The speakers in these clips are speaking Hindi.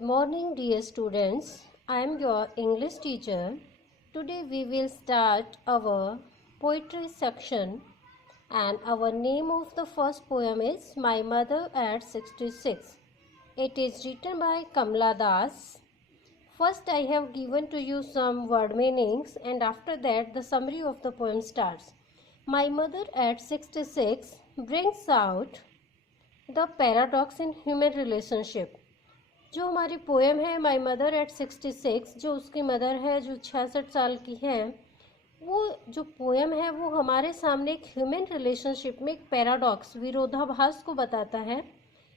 Good morning, dear students. I am your English teacher. Today we will start our poetry section, and our name of the first poem is My Mother at 66. It is written by Kamla Das. First I have given to you some word meanings, and after that the summary of the poem starts. My mother at 66 brings out the paradox in human relationship. जो हमारी पोएम है माई मदर एट 66, जो उसकी मदर है जो 66 साल की है, वो जो पोएम है वो हमारे सामने एक ह्यूमन रिलेशनशिप में एक पैराडॉक्स विरोधाभास को बताता है.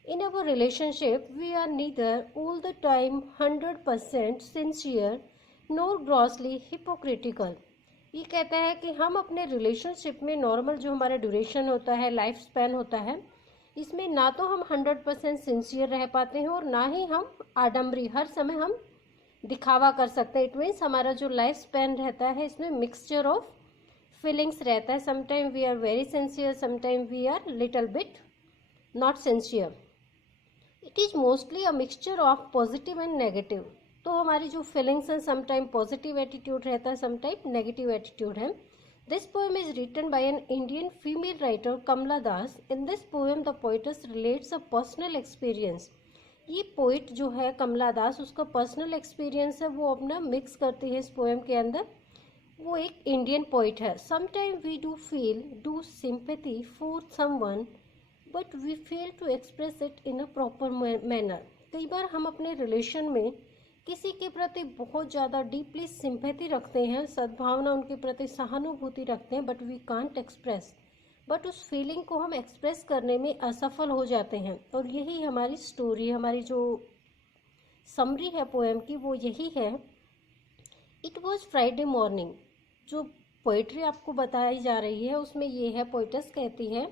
In our relationship we are neither all the time 100% sincere nor grossly hypocritical. ये कहता है कि हम अपने रिलेशनशिप में नॉर्मल जो हमारा ड्यूरेशन होता है, लाइफ स्पैन होता है, इसमें ना तो हम 100% सिंसियर रह पाते हैं और ना ही हम आडम्बरी हर समय हम दिखावा कर सकते हैं. इट मीन्स हमारा जो लाइफ स्पैन रहता है इसमें मिक्सचर ऑफ फीलिंग्स रहता है. Sometime we are very sincere, sometime we are little bit not sincere. It is mostly a mixture of positive and negative. तो हमारी जो फीलिंग्स हैं समटाइम पॉजिटिव एटीट्यूड रहता है, समटाइम नेगेटिव एटीट्यूड है. This poem is written by an Indian female writer Kamla Das. In this poem, the poetess relates a personal experience. ये पोइट जो है कमला दास, उसका पर्सनल एक्सपीरियंस है वो अपना मिक्स करती है इस पोएम के अंदर. वो एक इंडियन पोइट है. Sometime we do sympathy for someone but we fail to express it in a proper manner. कई बार हम अपने रिलेशन में किसी के प्रति बहुत ज़्यादा डीपली सिंपैथी रखते हैं, सद्भावना उनके प्रति सहानुभूति रखते हैं, but we can't express. But उस फीलिंग को हम एक्सप्रेस करने में असफल हो जाते हैं. और यही हमारी स्टोरी, हमारी जो समरी है पोएम की वो यही है. It was Friday morning. जो पोइट्री आपको बताई जा रही है उसमें ये है, पोइटस कहती है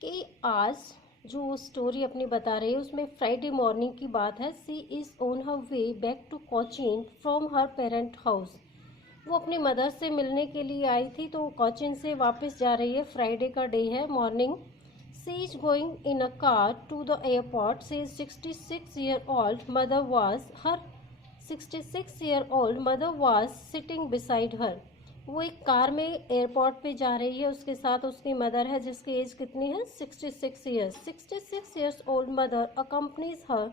कि आज जो स्टोरी अपनी बता रही है उसमें फ्राइडे मॉर्निंग की बात है. She is on her way back to Cochin from her parent house. वो अपनी मदर से मिलने के लिए आई थी तो कोचीन से वापस जा रही है. फ्राइडे का डे है, morning. She is going in a car to the airport. She is 66-year-old mother was her 66-year-old mother was sitting beside her. वो एक कार में एयरपोर्ट पे जा रही है, उसके साथ उसकी मदर है जिसकी एज कितनी है, 66 years. 66 years old mother accompanies her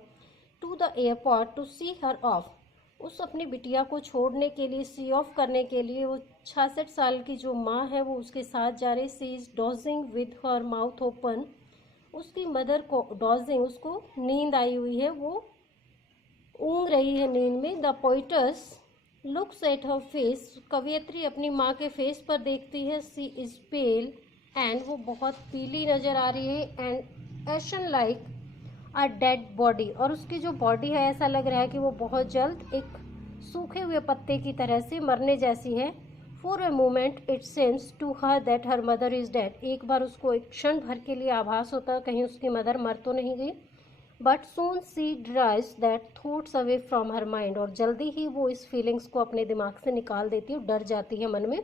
to the airport to see her off. उस अपनी बिटिया को छोड़ने के लिए, सी ऑफ करने के लिए वो 66 साल की जो माँ है वो उसके साथ जा रही. She is dozing with her mouth open. उसकी मदर को डॉजिंग, उसको नींद आई हुई है, वो ऊँग रही है नींद में. The poet's looks at her face. कवियत्री अपनी माँ के फेस पर देखती है. सी इज पेल एंड वो बहुत पीली नज़र आ रही है. And ation like a dead body. और उसकी जो बॉडी है ऐसा लग रहा है कि वो बहुत जल्द एक सूखे हुए पत्ते की तरह से मरने जैसी है. For a moment it seems to her that her mother is dead. एक बार उसको एक क्षण भर के लिए आभास होता है कहीं उसकी मदर मर तो नहीं गई. But soon she drives that thoughts away from her mind. और जल्दी ही वो इस फीलिंग्स को अपने दिमाग से निकाल देती है, डर जाती है मन में.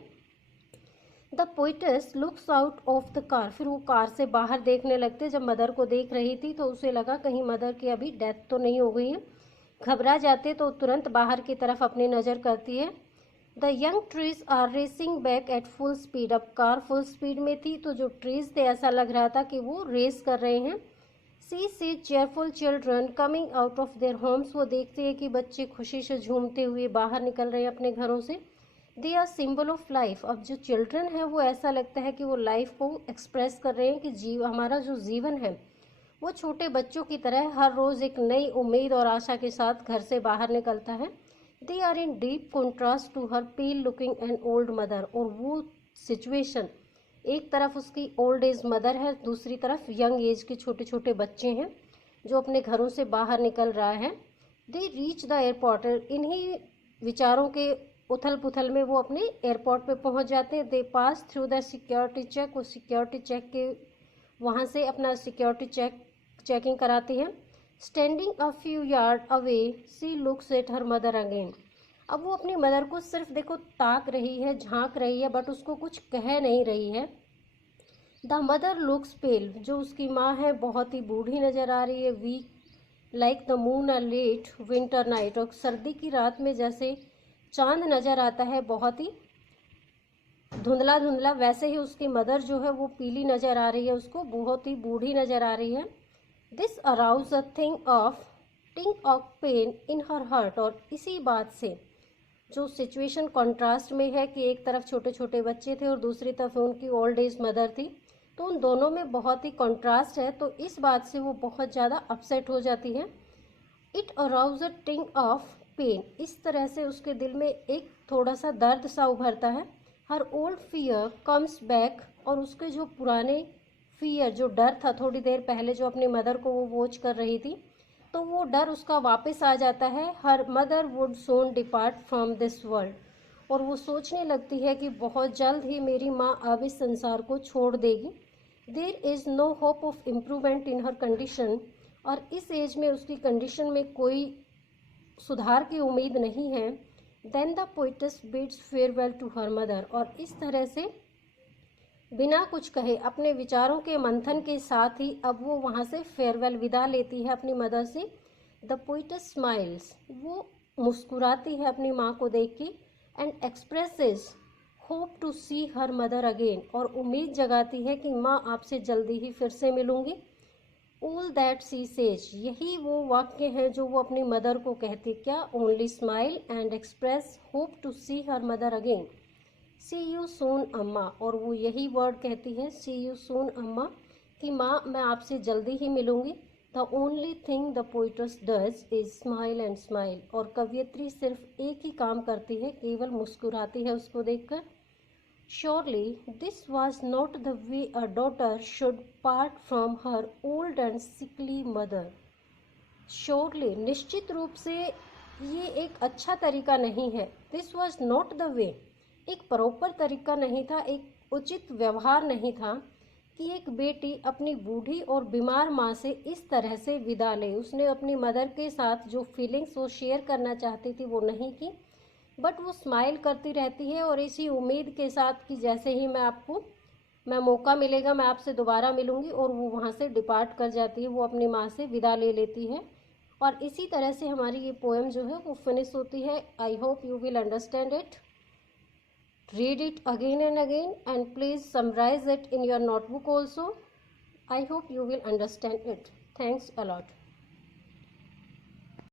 The poet's looks out of the car. फिर वो कार से बाहर देखने लगते. जब मदर को देख रही थी तो उसे लगा कहीं मदर की अभी डेथ तो नहीं हो गई है. घबरा जाते तो तुरंत बाहर की तरफ अपनी नज़र करती है. The young trees are racing back at full speed. अब कार फुल स्पीड में थी तो जो ट्रीज थे ऐसा लग रहा था कि वो रेस कर रहे हैं. She sees cheerful children coming out of their homes. वो देखते हैं कि बच्चे खुशी से झूमते हुए बाहर निकल रहे हैं अपने घरों से. They are symbol of life. अब जो चिल्ड्रन है वो ऐसा लगता है कि वो लाइफ को एक्सप्रेस कर रहे हैं कि हमारा जो जीवन है वो छोटे बच्चों की तरह हर रोज़ एक नई उम्मीद और आशा के साथ घर से बाहर निकलता है. They are in deep contrast to her pale looking and old mother. और वो सिचुएशन, एक तरफ उसकी ओल्ड एज मदर है, दूसरी तरफ यंग एज के छोटे छोटे बच्चे हैं जो अपने घरों से बाहर निकल रहा है. They reach the airport. इन्हीं विचारों के उथल पुथल में वो अपने एयरपोर्ट पे पहुंच जाते हैं. They pass through the security check. वो सिक्योरिटी चेक के वहाँ से अपना सिक्योरिटी चेकिंग कराती हैं. Standing a few yard away she looks at her mother again. अब वो अपनी मदर को सिर्फ देखो ताक रही है, झांक रही है, बट उसको कुछ कह नहीं रही है. द मदर लुक्स पेल. जो उसकी माँ है बहुत ही बूढ़ी नज़र आ रही है, weak like the moon a late winter night, और सर्दी की रात में जैसे चांद नज़र आता है बहुत ही धुंधला धुंधला, वैसे ही उसकी मदर जो है वो पीली नज़र आ रही है, उसको बहुत ही बूढ़ी नज़र आ रही है। This arouse a thing of pain in her heart, और इसी बात से जो सिचुएशन कॉन्ट्रास्ट में है कि एक तरफ छोटे छोटे बच्चे थे और दूसरी तरफ उनकी ओल्ड एज मदर थी, तो उन दोनों में बहुत ही कॉन्ट्रास्ट है, तो इस बात से वो बहुत ज़्यादा अपसेट हो जाती है। इट अराउज अ टिंग ऑफ पेन, इस तरह से उसके दिल में एक थोड़ा सा दर्द सा उभरता है। Her old fear comes back, और उसके जो पुराने फियर, जो डर था थोड़ी देर पहले जो अपनी मदर को वो वॉच कर रही थी, तो वो डर उसका वापस आ जाता है। Her mother would soon depart from this world, और वो सोचने लगती है कि बहुत जल्द ही मेरी माँ अब इस संसार को छोड़ देगी। There is no hope of improvement in her condition, और इस एज में उसकी कंडीशन में कोई सुधार की उम्मीद नहीं है। Then the poet's bids farewell to her mother, और इस तरह से बिना कुछ कहे अपने विचारों के मंथन के साथ ही अब वो वहाँ से फेयरवेल विदा लेती है अपनी मदर से। द पोइटस स्माइल्स, वो मुस्कुराती है अपनी माँ को देख के, and expresses hope to see her mother again, और उम्मीद जगाती है कि माँ आपसे जल्दी ही फिर से मिलूंगी। ऑल दैट सी सेज, यही वो वाक्य हैं जो वो अपनी मदर को कहती, क्या? Only smile and express hope to see her mother again, see you soon अम्मा, और वो यही वर्ड कहती है, सी यू सून अम्मा, कि माँ मैं आपसे जल्दी ही मिलूंगी। The only thing the poetess does is smile and smile, और कवियत्री सिर्फ एक ही काम करती है, केवल मुस्कुराती है उसको देखकर। Surely this was not the way a daughter should part from her old and sickly mother. Surely, निश्चित रूप से ये एक अच्छा तरीका नहीं है। This was not the way, एक प्रॉपर तरीका नहीं था, एक उचित व्यवहार नहीं था कि एक बेटी अपनी बूढ़ी और बीमार माँ से इस तरह से विदा ले। उसने अपनी मदर के साथ जो फीलिंग्स वो शेयर करना चाहती थी वो नहीं की, बट वो स्माइल करती रहती है, और इसी उम्मीद के साथ कि जैसे ही मैं मौका मिलेगा मैं आपसे दोबारा मिलूंगी, और वो वहाँ से डिपार्ट कर जाती है, वो अपनी माँ से विदा ले लेती है। और इसी तरह से हमारी ये पोएम जो है वो फिनिश होती है। I hope you will understand it, read it again and again, and please summarize it in your notebook also. I hope you will understand it. Thanks a lot.